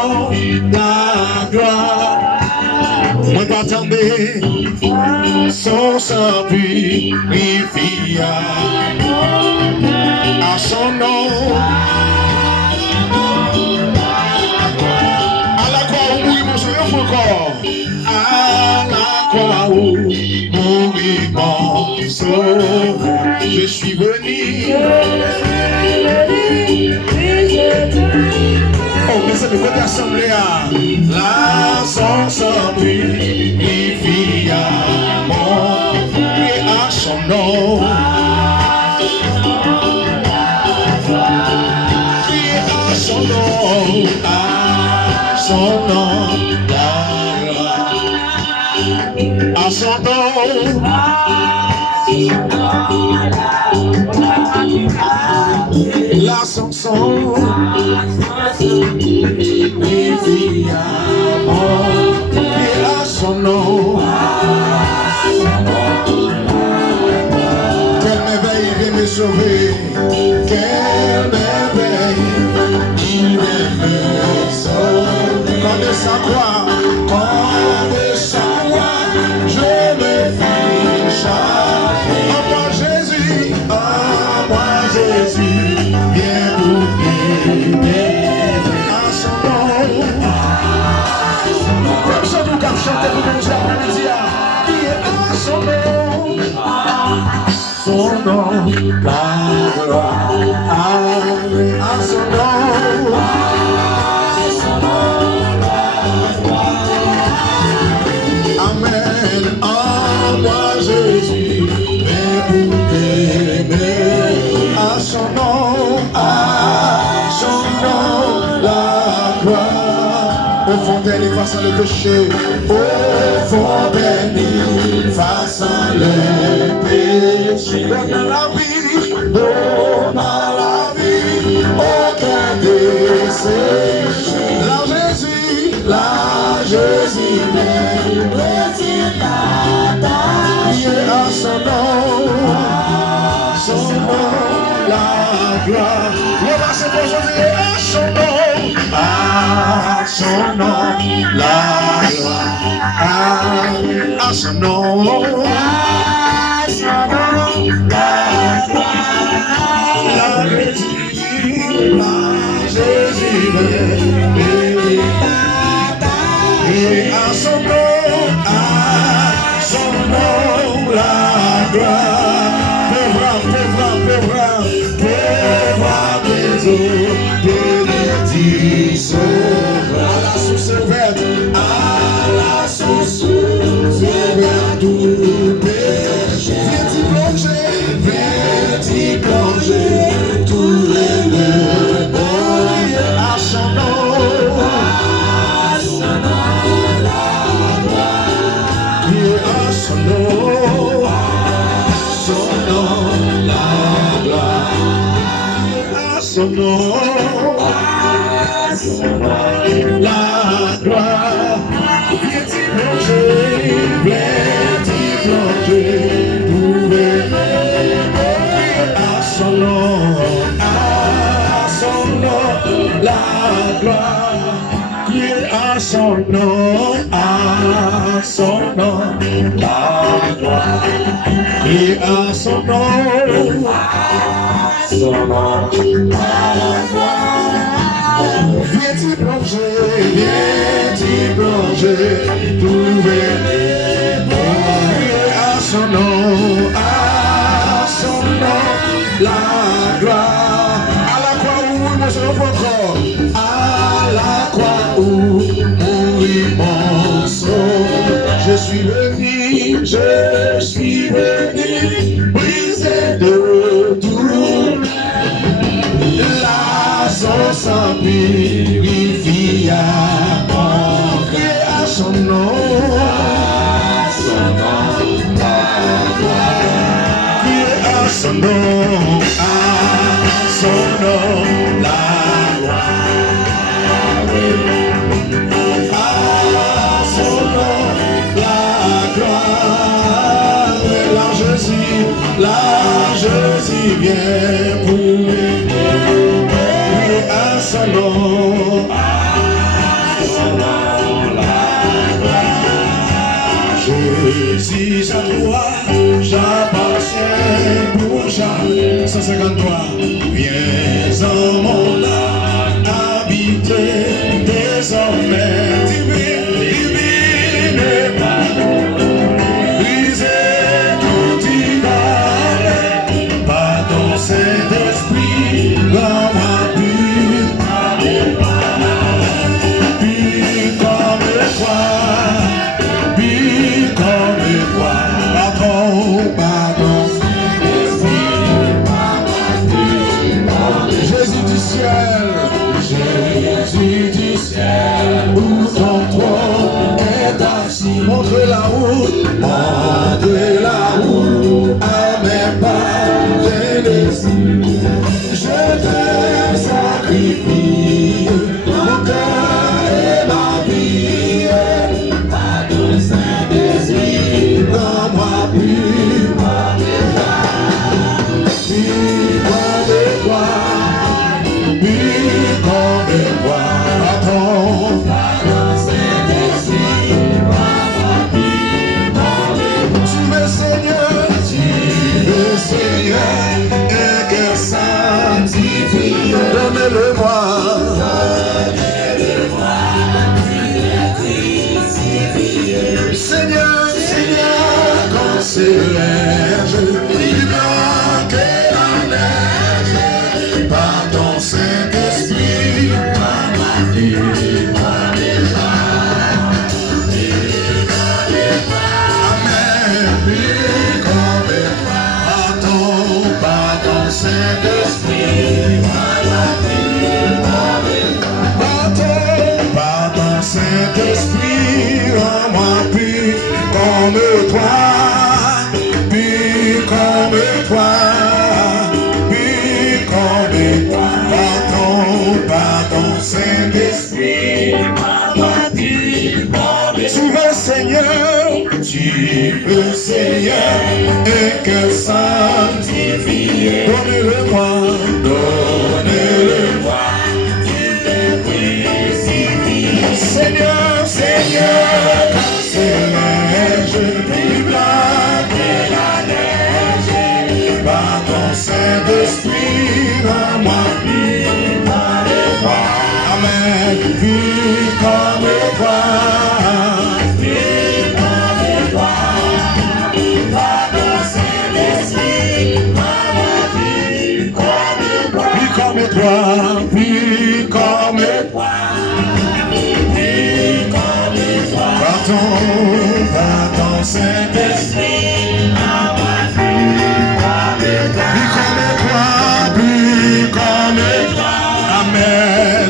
nom, la gloire. Moi m'attendais, son sang purifia. À son nom. À la croix où mourit mon Seigneur encore. À la croix où mourit mon Sauveur. Je suis venu. Oh, mais c'est de côté assemblée à la son sang purifia. Mon Dieu à son nom. Son nom, à son nom, la gloire. À son nom, la chanson, et à son nom. Quelle merveille il vient me sauver, quelle merveille. Comme sa croix, comme sa croix, je me fais charger. En moi Jésus, viens pour à son nom. Personne nous cap chanter pour nous après-midi, qui est à son nom. Son nom, la gloire, à son nom. Amen, en moi Jésus, à son nom, la gloire. Au fond d'elle, effaçant le péché, au fond d'elle, effaçant le péché. Donne la vie, aucun desséché. La Jésus, retire à son nom, la gloire. Le verset pour aujourd'hui, à son nom, la gloire. À son nom, la gloire. La Jésus, et à son nom, la gloire. Pauvre, des eaux, bénédit, sauveur. À la source verte, tout péché. Viens-t'y plonger, tous les nœuds. À son nom, son nom, la gloire. À son nom, la gloire. Viens-t'y plonger, trouver à son nom, la gloire. À son nom, la gloire. Et à son nom, la gloire. Viens-t'y plonger, trouver à son nom, la gloire. À la croix où nous serons encore, à la croix où mourit mon sauveur. Je suis venu, briser de tout. La son sang purifia, mon Dieu à son nom, Dieu à son nom, la là Jésus vient pour lui à son nom, 153. Viens en mon âme, habiter désormais. Divine pardon, briser tout idole, par ton Saint-Esprit, rends-moi pur comme toi, pur comme toi. Pardon, Jésus du ciel, où ton trône est assis. Montre la route à mes pas, je te sacrifie, mon cœur et ma vie, par ton Saint-Esprit, rends-moi pur comme toi, Donnez-le-moi, Seigneur, quand c'est l'âge, plus blanc que la neige, par ton Saint-Esprit, Amen, par ton Saint-Esprit, Saint-Esprit, rends-moi pur comme toi, pur comme toi, pur comme toi. Pardon, Saint-Esprit, rends-moi pur comme tu veux, Seigneur, et que sanctifié. Donnez-le-moi, Seigneur, quand c'est l'âge, plus blanc que la neige, par ton Saint-Esprit, rends-moi pur comme toi. Amen, pur comme toi, par ton Saint-Esprit, rends-moi pur comme toi, pur comme toi. Par ton Saint-Esprit, plus comme toi, Amen.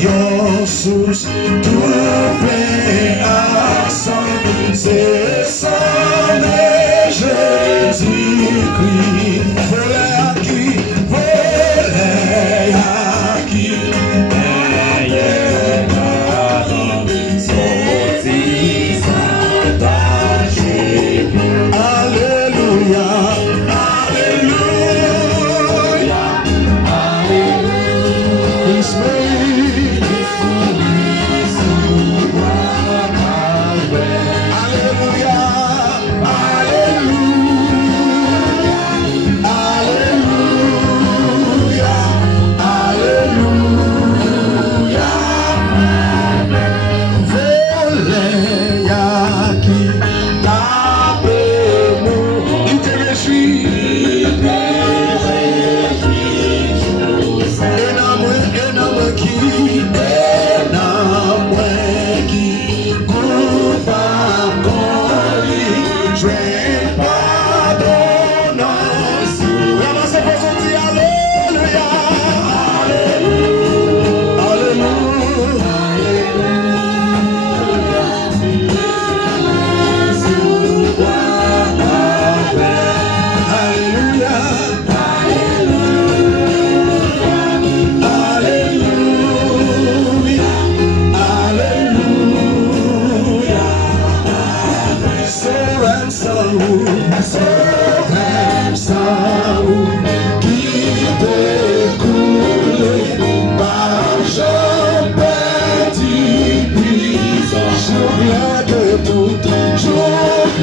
Your source to play a song, c'est son de Jésus-Christ.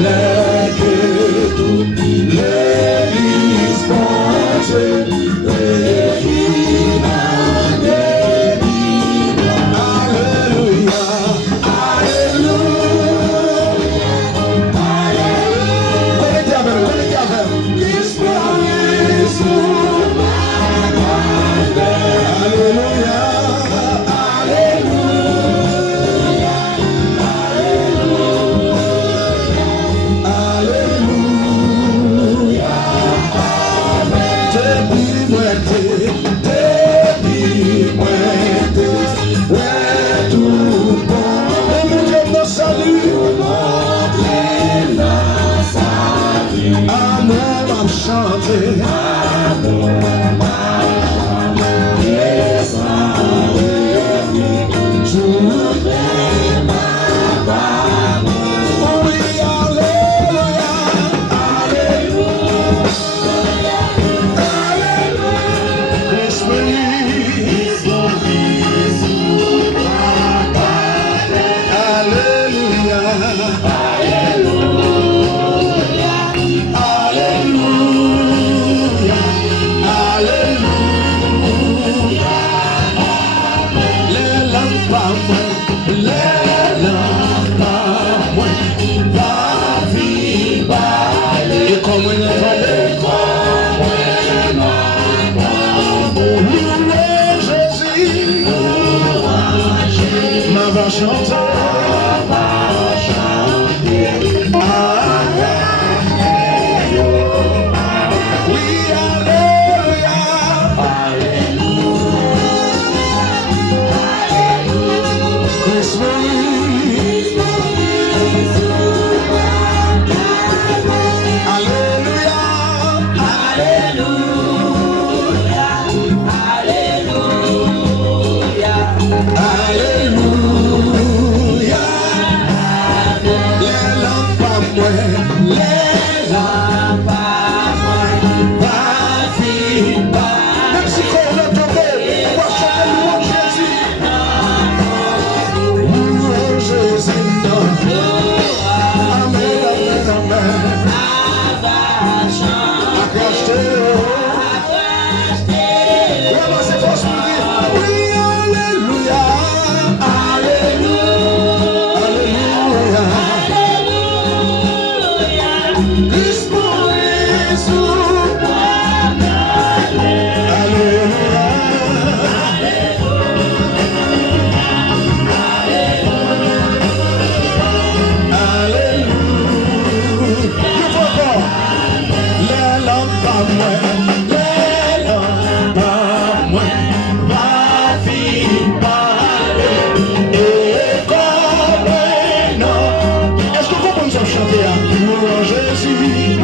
les que toute l'église pensée, chanter, Est-ce que vous pouvez chanter à Jésus?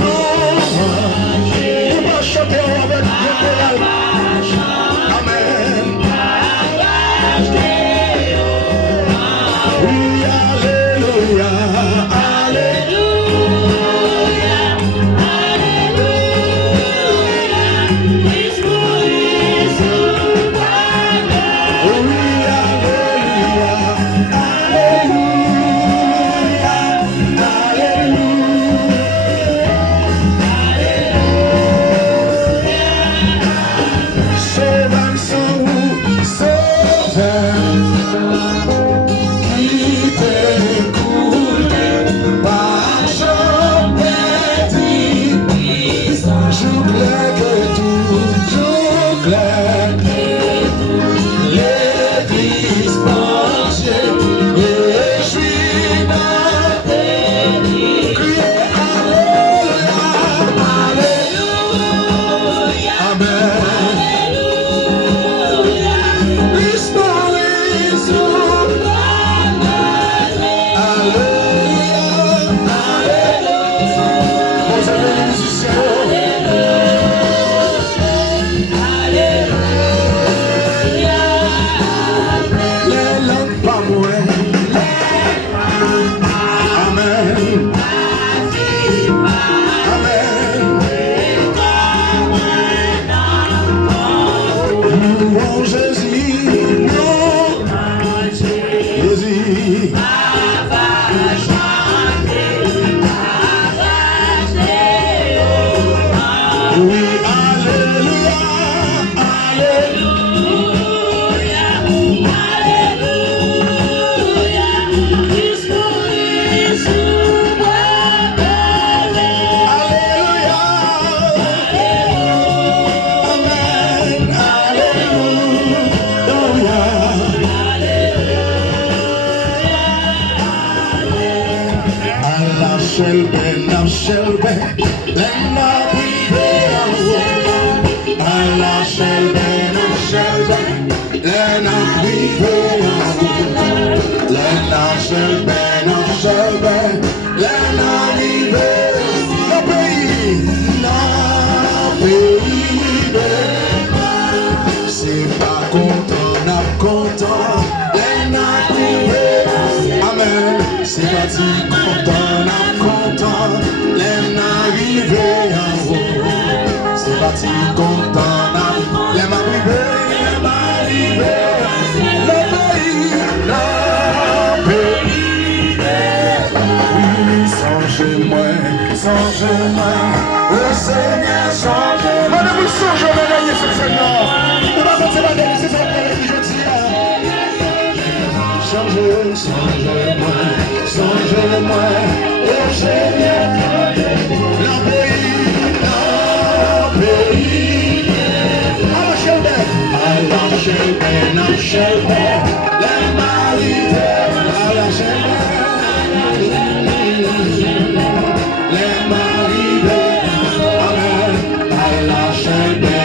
Shelby, now Shelby, let my be Allah Shelby, now Shelby, let my be let now Shelby, now Shelby, let my be no pays, c'est pas content, les n'arrivés, amen, c'est pas si content, les n'arrivés en haut, c'est pas si content, les m'arrivés, le pays, oui, songez-moi, le Seigneur, songez-moi, ne vous songez pas gagner ce Seigneur, ne pas penser la dernière, c'est ça que je dis. Songez-moi, oh Seigneur, le pays, à la Shelby, les marités, à la Shelby, les marités, amen, à la Shelby,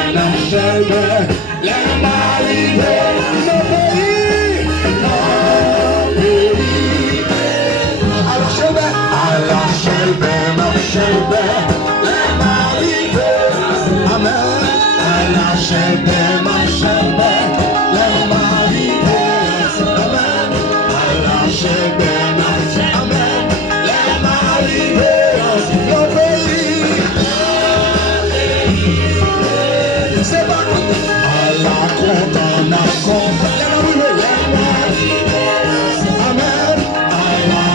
les marités, le pays, à la Shelby, les marités, amen, à la Shelby, les marités, amen, à la Shelby, amen, les marités, le pays, c'est pas à la content, les marités, amen, à la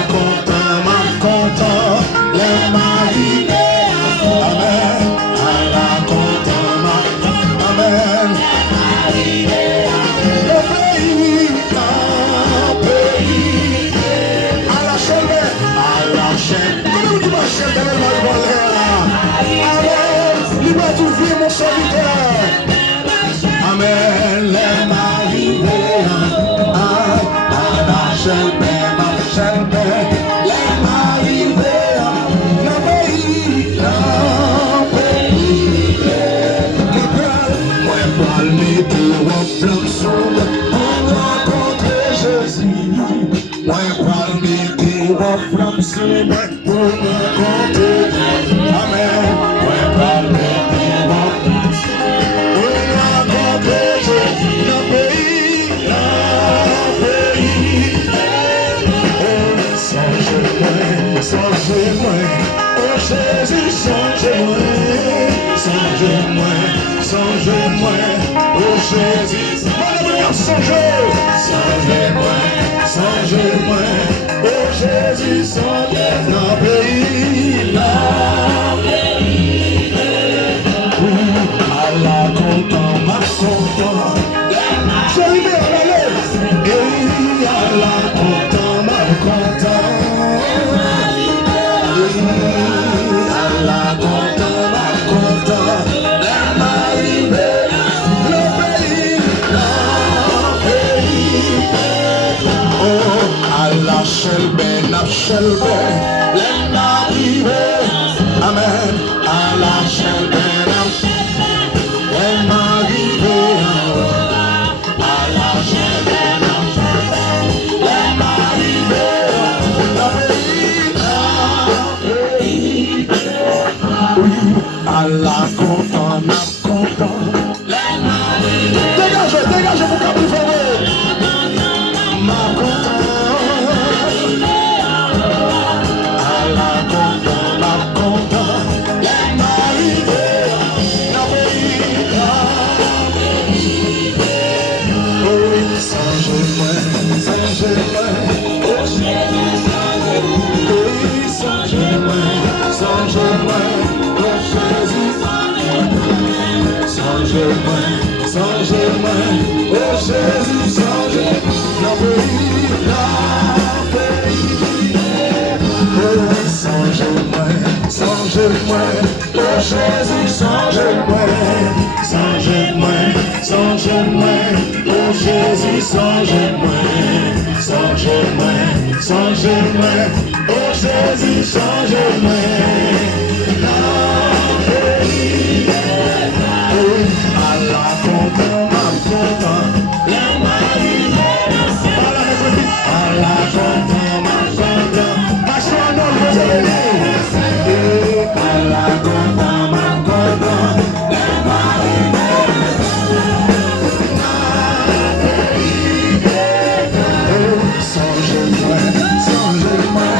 content, les marités, amen, à la content, amen, le pays, à la chaîne, comment tu vas chaîne, amen, libre tout vie, mon serviteur, amen, les marités, à la chaîne, les marités, le pays, moi pas le météo blanc soul pour rencontrer Jésus, moi pas le météo blanc soul pour rencontrer Jésus, amen, moi pas le météo blanc pour rencontrer Jésus, le pays, songez-moi, oh Jésus, songez-moi, oh Jésus, songez-moi, oh Jésus, songez-moi, le pays, à la content, ma content, je lui mets en l'aise, et à la content, ma content. Shelby, les mariés, amen, à la Shelby, les mariés, à la Shelby, les mariés, oui, à la content, les mariés, dégagez vous captivez, ma content. Songez-moi, oh Jésus, songez-moi, songez-moi, oh Jésus, songez-moi, oh Jésus, songez-moi, oh Jésus change-moi. Allah content, ma content. Allah content, ma content. Ma chanson de télé. Allah content, ma content. Songe-moi, songe-moi.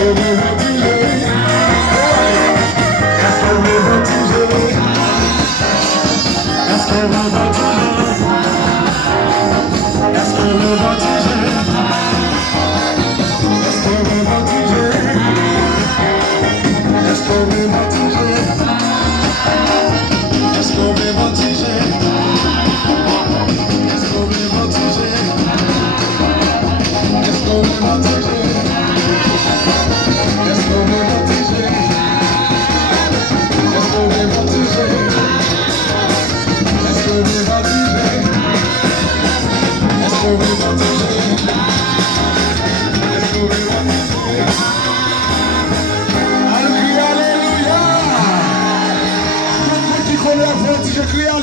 Baby,